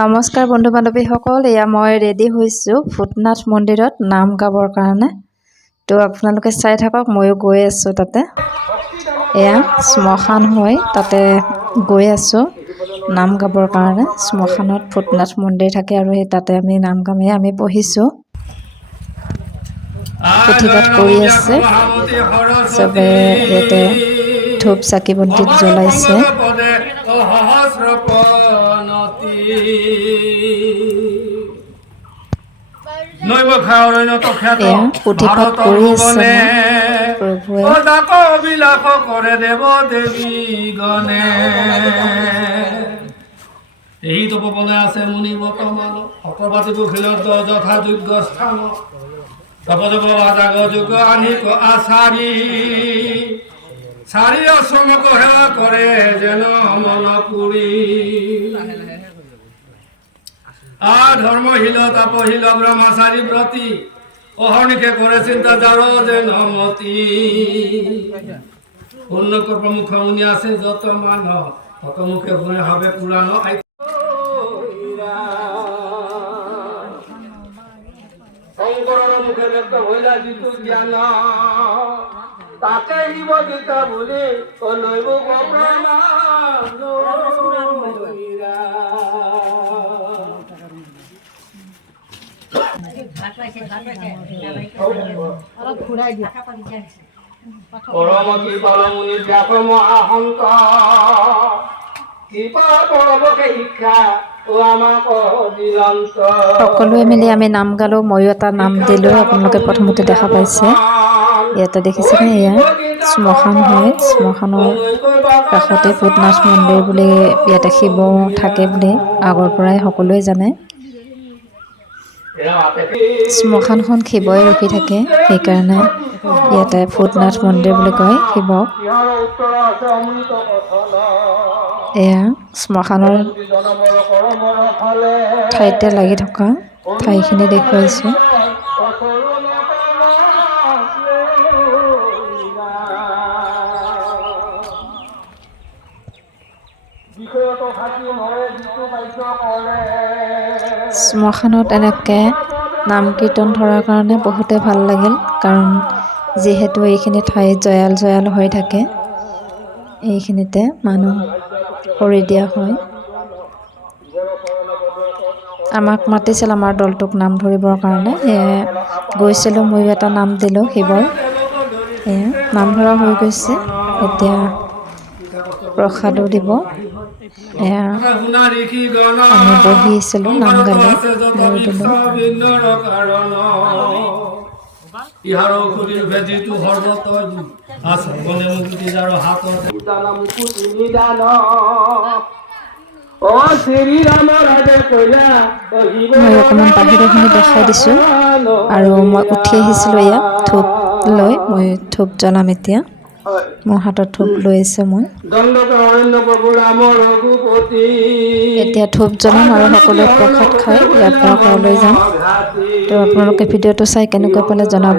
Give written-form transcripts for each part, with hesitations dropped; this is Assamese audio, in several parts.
নমস্কাৰ বন্ধু বান্ধৱীসকল, এয়া মই ৰেডি হৈছোঁ ভূতনাথ মন্দিৰত নাম গাবৰ কাৰণে। তো আপোনালোকে চাই থাকক, ময়ো গৈ আছোঁ তাতে। এয়া শ্মশান হয়, তাতে গৈ আছোঁ নাম গাবৰ কাৰণে। শ্মশানত ভূতনাথ মন্দিৰ থাকে আৰু সেই তাতে আমি নাম গামে আমি পঢ়িছোঁ। পুথিপাঠ কৰি আছে চবে, ইয়াতে ধূপ চাকি বন্তি জ্বলাইছে। এয়া পুথিপাঠ কৰি আছে প্ৰভুৱে। এই তপবনে আছে মুনি বৰ্তমান অকবাতি কুশিলত যথাযোগ্য স্থান তপজপ বাজাগ যোগ্য আনিক আচাৰি চাৰি অশ্ৰমক সেৱা কৰে যেন মন পুৰি ধৰ্মশীল তাপশীল ব্ৰহ্মচাৰী ব্ৰতী অহৰ্নিশে কৰে চিন্তা যাৰ যেন মতি উন্নক প্ৰমুখ মুনি আছে যত মান তত মুখে শুনে হবে পুৰাণ। শংকৰৰ মুখে ব্যক্ত হইলা যিটো জ্ঞান তাকে শিৱগীতা বুলি নৈব পৰম কৃপাল মুনি ব্যাপম আহন্ত কৃপা পৰৱকে শিক্ষা সকলোৱে মিলি আমি নাম গালো, ময়ো এটা নাম দিলোঁ। আপোনালোকে প্ৰথমতে দেখা পাইছে, ইয়াতে দেখিছেনে? এয়া শ্মশান হয়, শ্মশানৰ কাষতে ভূতনাথ মন্দিৰ বুলি ইয়াতে শিৱ থাকে বুলি আগৰ পৰাই সকলোৱে জানে। শ্মশানখন শিৱই ৰখি থাকে, সেইকাৰণে ইয়াতে ভূতনাথ মন্দিৰ বুলি কয় শিৱক। এয়া শ্মশানৰ ঠাইতে লাগি থকা ঠাইখিনি দেখুৱাইছোঁ। শ্মশানত এনেকৈ নাম কীৰ্তন ধৰাৰ কাৰণে বহুতে ভাল লাগিল, কাৰণ যিহেতু এইখিনি ঠাইত জয়াল হৈ থাকে, এইখিনিতে মানুহ কৰি দিয়া হয়। আমাক মাতিছিল আমাৰ দলটোক নাম ধৰিবৰ কাৰণে, সেয়ে গৈছিলোঁ, ময়ো এটা নাম দিলোঁ শিৱৰ। এয়া নাম ধৰা হৈ গৈছে, এতিয়া প্ৰসাদো দিব। এয়া আমি বহিছিলোঁ, নাম গালোঁ, ময়ো দিলোঁ। মই অকণমান বাহিৰৰখিনি দেখাই দিছোঁ আৰু মই উঠি আহিছিলোঁ ইয়াত ধূপ লৈ। মই ধূপ জ্বলাম এতিয়া, মোৰ হাতত ধূপ লৈ আছে। মই এতিয়া ধূপ জ্বলাম আৰু সকলোৱে প্ৰসাদ খাই ইয়াৰ পৰা ঘৰলৈ যাম। তো আপোনালোকে ভিডিঅ'টো চাই কেনেকুৱা পালে জনাব,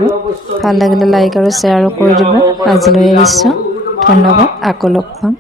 ভাল লাগিলে লাইক আৰু শ্বেয়াৰো কৰি দিব। আজিলৈ এৰিছোঁ, ধন্যবাদ, আকৌ লগ পাম।